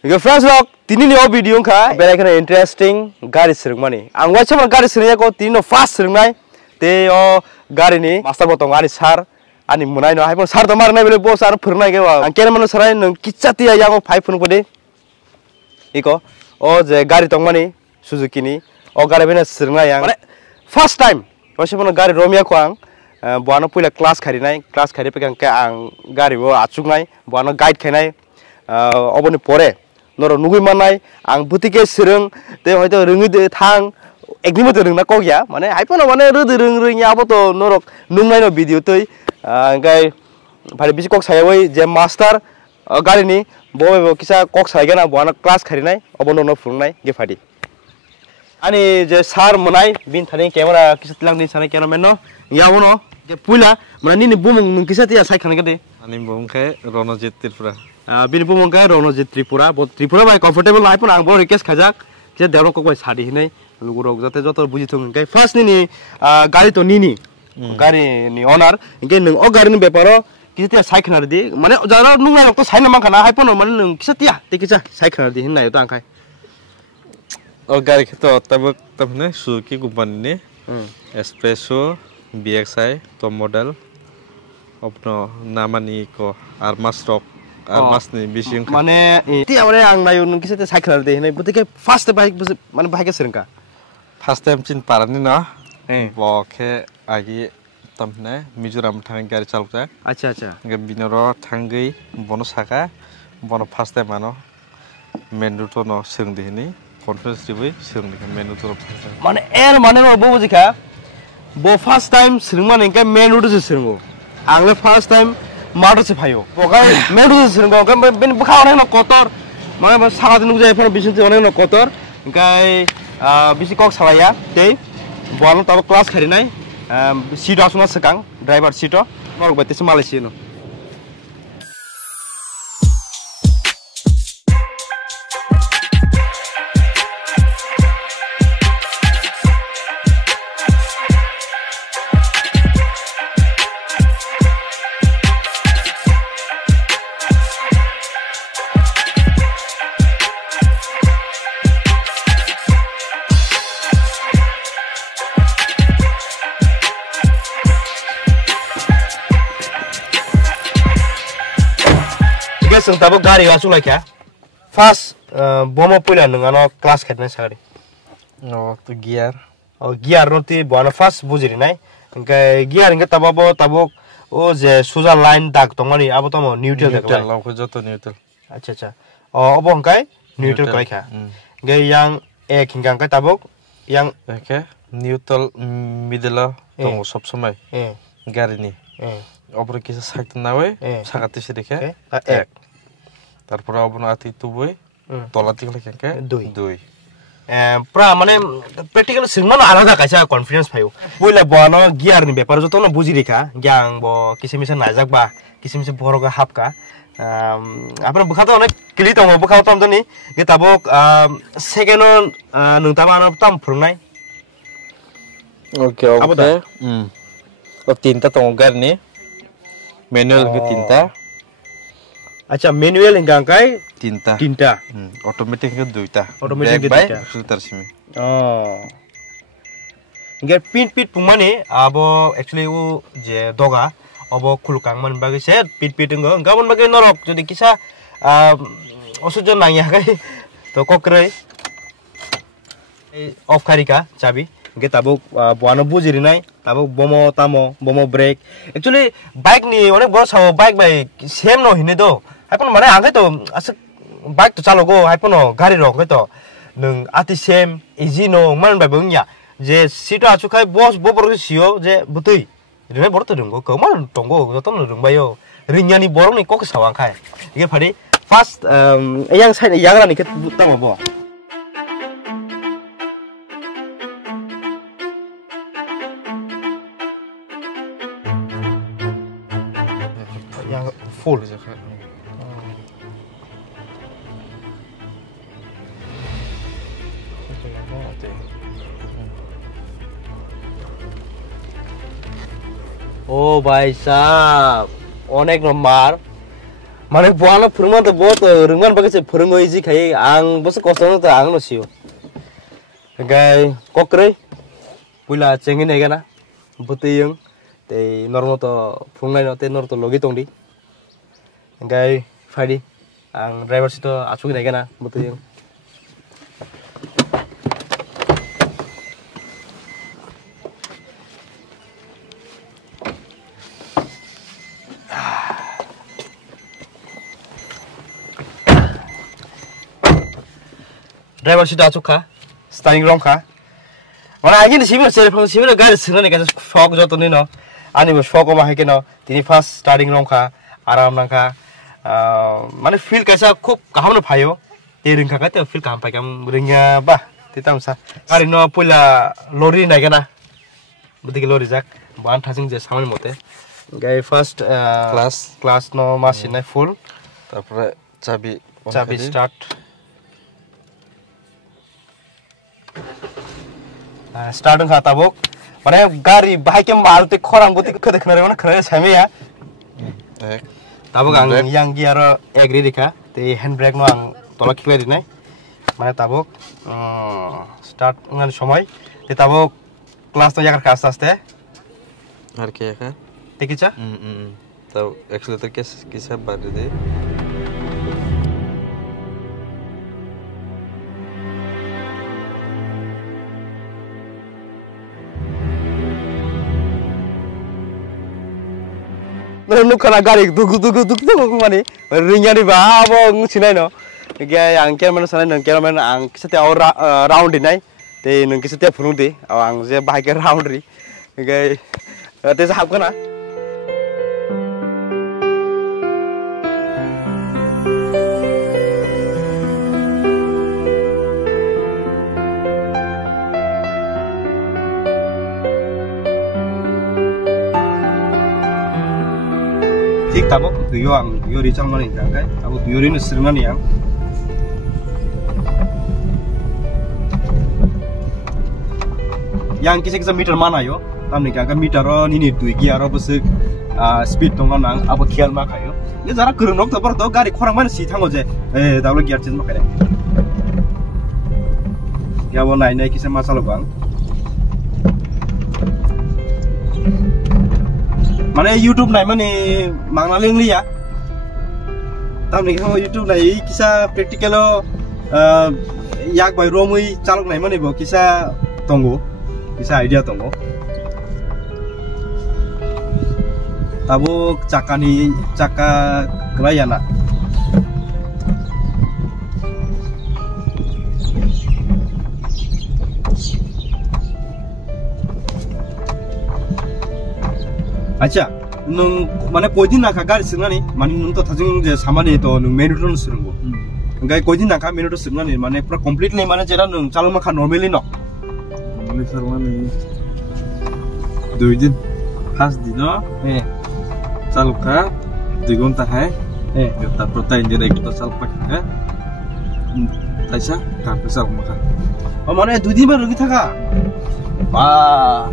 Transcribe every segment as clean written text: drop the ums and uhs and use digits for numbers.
Friends lock tini ni video ka bela kana interesting gari sering mani. Ang wacha man gari sering ko tini no fast sering nai. Te o gari ni master botong ani sar ani munai no haipon sar tamar nai bele bo sar phurnai ke wa. Ang kena man sarai nang kichati ya ko 5 phun pode. Iko o je gari tong mani Suzuki ni o gari bena sering nai yang. First time wacha man gari Romeo ko ang buana pula class khari nai class khari pe ke ang gari wo achuk nai buana guide khenai oboni pore noro nugui manai ang butike sireng te hoito rungi de thang ekni mate rungna kogya mane haipono mane rudu rung ya boto norok nungnai no video toi ngai bhari bisi kok sayawai je master gari ni bo kisa kok saigana buana class kharinai obono no phungnai ge phadi ani je sar manai bin thani camera kisa tilangni sanai cameraman no yawono je pula mani ni bumung kisa tia sai khana gade ani bumung khe ronojit tirpura bini bumung khe ronojit tripura bo tripura bai comfortable lai pun ang bo request khajak je dero kok bai sadi hinai lugurok jate jotor buji thung kai first ni gari to nini gari ni owner nge nung o gari ni beparo kisa tia sai khana di mane jara nungai rok to sai na mang khana hai pono mane nung kisa tia te kisa sai khana di hinai to ang kai o gari khe to tabuk tamne Suzuki company ni espresso BXI top model opno namani ko armas rock armas ni bising mane ti amre ang nayo nung kisa tia sai khana di hinai butike first bike mane bike serengka first time chin parani no bo khe agi tamne Mizoram thang gari chalukja acha nge binoro thangai bono saka bono first time ano main route no serengdi hini conference ribai serengdi main route no mane mane bo bujika bo first time serengman engka main route se serengo angle first time marto se phayo bokai main route se serengo ka ben bukha onek no kotor mane ba saga dinu jai phone bisin te onek no kotor engkai bisi kok salaya tei bono tabo class kharinai seat asuna sekang driver seat norok bate se Malaysia no Guys, tabo gari wasu like ya. Fast bomo pula nungano class khatna sagari. no to gear Gear noti boana fast bujiri nai. Engka gear engka tabo o je suja line dak tongani abo tomo neutral dak. neutral lo ko joto neutral Acha. Obo engkai neutral kai kha. Engka yang hingga engka tabo yang okay neutral middle to sob somai gari ni opor kisa sakta nawe sakati sedikhe ek তারপর আপন আতি তুবই তলাতি গলে কেকে দুই pra mane practical singman alada kaisa confidence phayo boila bono gear ni bepar joto no buji rekha gyang bo kisimisa najak ba kisimisa boroga hapka apna bukhato onek kili tongo bukhato tom doni ge tabok second nung tama tam phurnai oke o tinta tongo gar ni manual ge tinta acha manual engkang kai tinta automatic ke duita automatic duita filter simi nge pin pumane abo actually u je doga abo khulkang man bagi se pit ngo gamon bagi norok jodi kisa osujon nangya kai to kokrai off karika chabi nge tabo boano bujiri nai tabo bomo brake actually bike ni onek boro sawo bike bai same no hine do haipon mane angkai to asuk bike to chalogo haipono gari rok to nung ati same easy no man bai bungya je seat achukai boss bobor sio je butui re bor to dungo ko man tongo joton no rungbayo rinyani borong ni kok sawang khai ige phadi first yang side yagra ni ket tamo bo yang full ओ भाई साहब अनेक number Mana buana perumah tu bot rungan bagai se perumah isi kai ang bos kosong tu ang nasiyo. Gai kokre pula cengin ega na butiyung te normal tu pungai no te normal tu logi tongdi. Gai Friday ang driver situ acung ega na butiyung. Driver sudah acuk starting rom mana lagi di sini gari sini kan fog jatuh ni no, ani bos fog mah no, tini fast starting rom aram nangka, mana feel kaisa kuk kaham no payo, terin tu feel kaham pakai ringnya bah, titam sa, gari no pula lori naik na, betul lori jak, bahan thasing je saman mote, gaya first class no masih naik full, তারপরে চাবি start. Starting kata bok, mana gari bahaya kem malu te korang buti kau dekh nare mana kerana sami ya. Tabok ang yang gear agree dikha, te handbrake no ang tolak kiri di nai, mana tabok start ngan somai, te tabok kelas tu jakar kastas te. Har kya hai? Tekicha? Tab accelerator kisa bari de. Nung kana gari duk mani ringnya di bawah nguncinai no, kayak yang kira mana sana nung kira mana ang setiap orang round ini, te nung setiap penuh deh, ang saya bahaya round ri, kayak te sahab kana. Tik tabok tuyo ang tuyo ricang mana ini kan? Aku tuyo ini seringan yang. Yang kisah meter mana yo? Tamni kan meter ini tuh giaro besek speed tongan ang apa kial mak yo? Ini zara kerunok tu baru gari kurang mana sih tanggo je? Tahu giar jenis makanya. Ya wo naik kisah masalah bang. Mana YouTube naik mana mangna link liya, tapi kalau YouTube naik kisah praktikal yak by romui calok naik mana bo kisah tunggu, kisah idea tunggu. Tabu caka kelayana. Acha, nung mana kodin nak gari sengani, mana nung tu thajung je sama ni tu nung menu tu serung bo. Gaya kodin nak menu tu sengani, mana pura completely mana cara nung calon makan normally no. Normally serumani, dua din, khas din no. Calon ka, digon tak hai. Kita protein dia kita calon pakai. Taisa, kan besar makan. Oh mana dua din baru kita ka. Wah.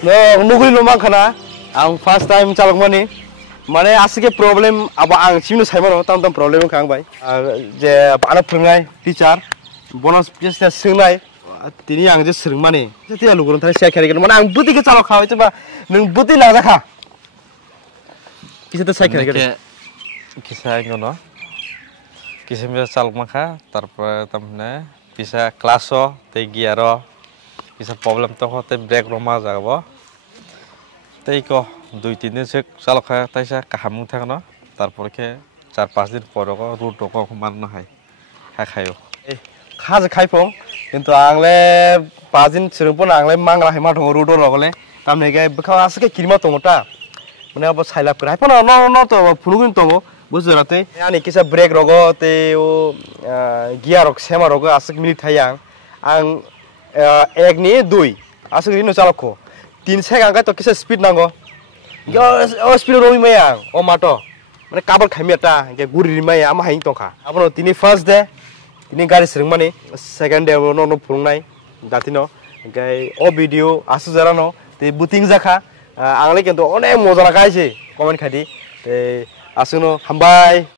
No, nugui lomang kana, ang first time calok mani, mana asik problem, aba ang cimno saya mana, tam problem kang bay, je anak perangai teacher, bonus biasa sengai, tini ang je sering mani, jadi alu kurang tadi saya kira mana ang buti ke calok kau itu bah, nung buti nak dah kisah tu saya kira kisah yang no, kisah biasa calok maka, tarpa tamne, bisa klaso, tegiaro. Bisa problem tu hote break rumah jago, tapi ko 2-3 दिन से चालक है तैसा कहामु था ना, तारपर के 4-5 दिन पर को रूट को मारना है खायो। खाज खाइफों, किंतु आंगले 5 दिन सिर्फ आंगले मांगला है माथों रूट रोगले, तामने के बखाव आसके किरमा तोंगटा, मने अब साइला पर है पर न तो फुलुगिन तोंगो, बुझराते, यानी किसा ब्रेक रोगो ते वो गियर रोग सेमा रोगो आसक मिनिट है yang, आंग एक नहीं दुई, आसक ini चालक को 3 सेकंड का तो किसा स्पीड नांगो, यो स्पीड रोमी में yang, ओ माटो, माने काबर खाइमेटा के गुरि रिमाय आमा हाइं तंखा आबनो तिनि फर्स्ट डे तिनि गारि सिरमानि सेकेंड डे नो नो फुंनाय दातिनो गाय ओ भिडियो आसु जरानो ते बुटिंग जाखा आंले किन्तु अनेक मजा लागायसे कमेन्ट खादि ते आसुनो हामबाय।